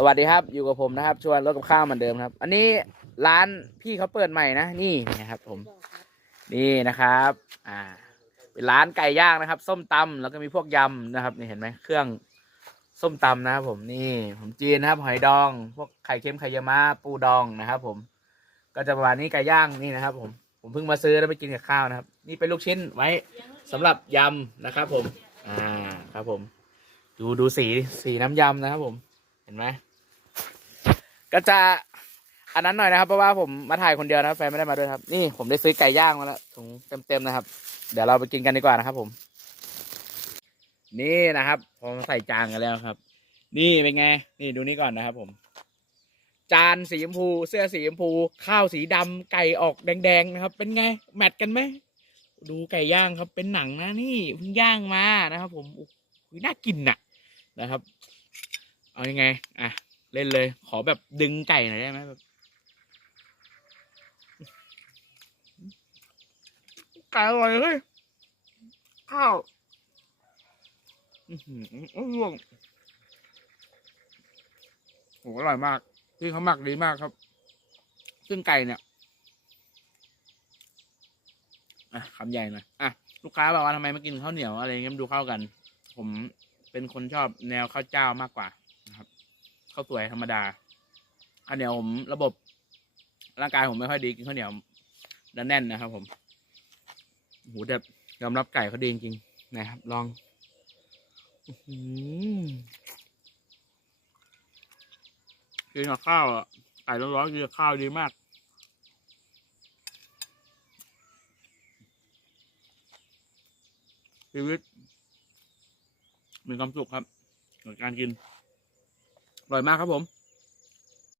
สวัสดีครับ อยู่กับผมนะครับ ชวนรถกับข้าวเหมือนเดิมครับ อันนี้ร้านพี่เขาเปิดใหม่นะนี่นะครับ ผม นี่นะครับ อ่า เป็นร้านไก่ย่างนะครับ ส้มตำแล้วก็มีพวกยำนะครับ นี่เห็นไหมเครื่องส้มตำนะครับ ผมนี่ ผมจีนนะครับหอยดอง พวกไข่เค็มไข่ยม้าปูดองนะครับ ผม ก็จะประมาณนี้ไก่ย่างนี่นะครับ ผม ผมเพิ่งมาซื้อแล้วไปกินกับข้าวนะครับ นี่เป็นลูกชิ้นไว้สำหรับยำนะครับ ผม อ่าครับ ผม ดูดูสีสีน้ำยำนะครับ ผม เห็นไหม ก็จะอันนั้นหน่อยนะครับ เพราะว่าผมมาถ่ายคนเดียวนะครับแฟนไม่ได้มาด้วยครับ นี่ผมได้ซื้อไก่ย่างมาแล้วถุงเต็มๆนะครับ เดี๋ยวเราไปกินกันดีกว่านะครับ ผม นี่นะครับพอมใส่จานกันแล้วครับ นี่เป็นไง นี่ดูนี่ก่อนนะครับ ผม จานสีชมพู เสื้อสีชมพู ข้าวสีดำไก่ออกแดงๆนะครับ เป็นไง แมทกันไหมดูไก่ย่างครับ เป็นหนังนะนี่เพิ่งย่างมานะครับ ผมโอ้โหน่ากินน่ะ นะครับ เอายังไง อะ เล่นเลย ขอแบบดึงไก่หน่อยได้ไหมแบบไก่อร่อยเลยข้าวอื้อหืออื้อร่วงโหอร่อยมากพี่เขาหมักดีมากครับ ซึ่งไก่เนี่ยอะคำใหญ่หน่อยอะลูกค้าบอกว่าทำไมไม่กินข้าวเหนียวอะไรเงี้ยมันดูเข้ากัน ผมเป็นคนชอบแนวข้าวเจ้ามากกว่านะครับ ข้าวสวยธรรมดาข้าวเหนียวผมระบบร่างกายผมไม่ค่อยดีกินข้าวเหนียวแน่นนะครับ ผมโหแต่ยอมรับไก่เขาดีจริงๆนะครับ ลองกินกับข้าวอะไก่ร้อนๆกินกับข้าวดีมากชีวิตมีความสุขครับกับการกิน อร่อยมากครับผม